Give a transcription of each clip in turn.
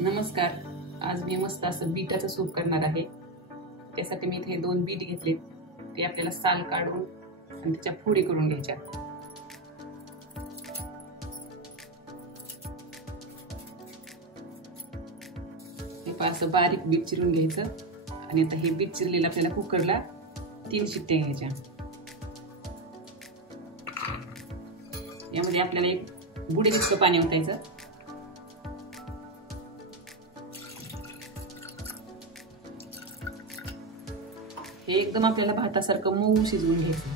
नमस्कार. आज मी मस्त असं बीटाचं सूप करणार आहे. त्यासाठी मी इथे 2 बीट घेतले. ते आपल्याला साल काढून आणि त्याच्या फोडी करून घ्यायच्या. हे असं बारीक बीट चिरून घ्यायचं आणि आता हे बीट चिरलेलं आपल्याला कुकरला 3 शिट्ट्या घ्यायच्या. यामध्ये आपल्याला एक बुडे इतकं पाणी ओतायचं. हे एकदम आपल्याला भातासारखं मऊ शिजवून घ्यायचं.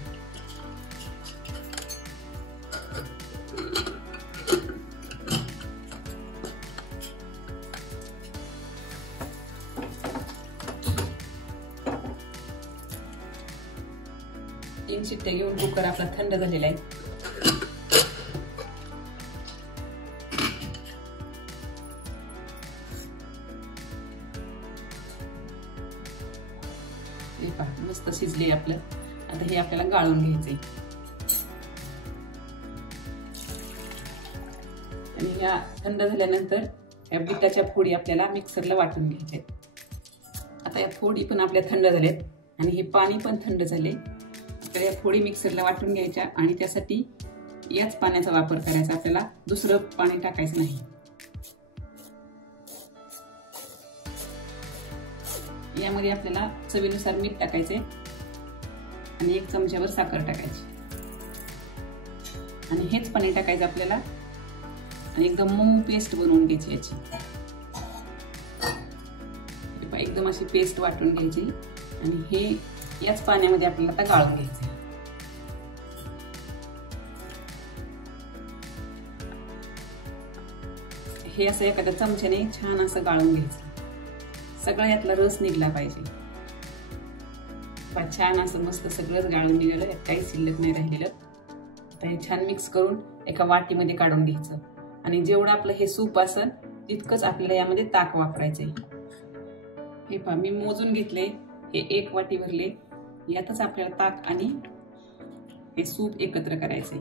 तीन शिट्ट्या घेऊन कुकर आपला थंड झालेला आहे. मस्त शिजले आपलं. आता हे आपल्याला गाळून घ्यायचंय आणि ह्या थंड झाल्यानंतर या बीटाच्या फोडी आपल्याला मिक्सरला वाटून घ्यायचे. आता या फोडी पण आपल्या थंड झाल्यात आणि हे पाणी पण थंड झाले. तर या फोडी मिक्सरला वाटून घ्यायच्या आणि त्यासाठी याच पाण्याचा वापर करायचा. आपल्याला दुसरं पाणी टाकायचं नाही. यामध्ये आपल्याला चवीनुसार मीठ टाकायचे आणि 1 चमच्यावर साखर टाकायची आणि हेच पाणी टाकायचं आपल्याला आणि एकदम मऊ पेस्ट बनवून घ्यायची याची. एकदम अशी पेस्ट वाटून घ्यायची आणि हे याच पाण्यामध्ये आपल्याला आता गाळून घ्यायचं. हे असं एखाद्या चमच्याने छान असं गाळून घ्यायचं. सगळा यातला रस निघला पाहिजे. छान असं मस्त सगळंच गाळून निघालं. यात काही शिल्लक नाही राहिलेलं. आता हे छान मिक्स करून एका वाटीमध्ये काढून घ्यायचं आणि जेवढं आपलं हे सूप असेल तितकंच आपल्याला यामध्ये ताक वापरायचंय. हे पहा मी मोजून घेतले. हे 1 वाटी भरले. यातच आपल्याला ताक आणि हे सूप एकत्र करायचंय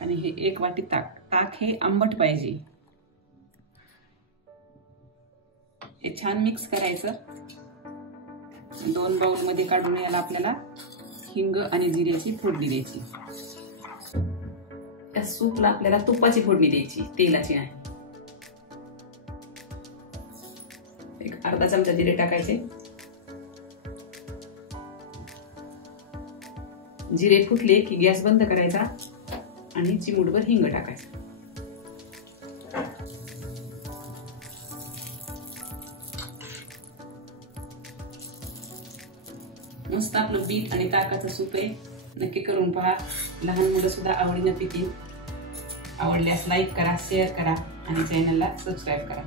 आणि हे 1 वाटी ताक हे आंबट पाहिजे. हे छान मिक्स करायचं. 2 बाउल मध्ये काढून याला आपल्याला हिंग आणि जिऱ्याची फोडणी द्यायची. या सूपला आपल्याला तुपाची फोडणी द्यायची, तेलाची नाही. एक अर्धा चमचा जिरे टाकायचे. जिरे फुटले की गॅस बंद करायचा आणि चिमूटभर हिंग टाकायचा. मस्त आपलं बीट आणि ताकाचं सूप आहे. नक्की करून पहा. लहान मुलं सुद्धा आवडीने पितील. आवडल्यास लाईक करा, शेअर करा आणि चॅनलला सबस्क्राईब करा.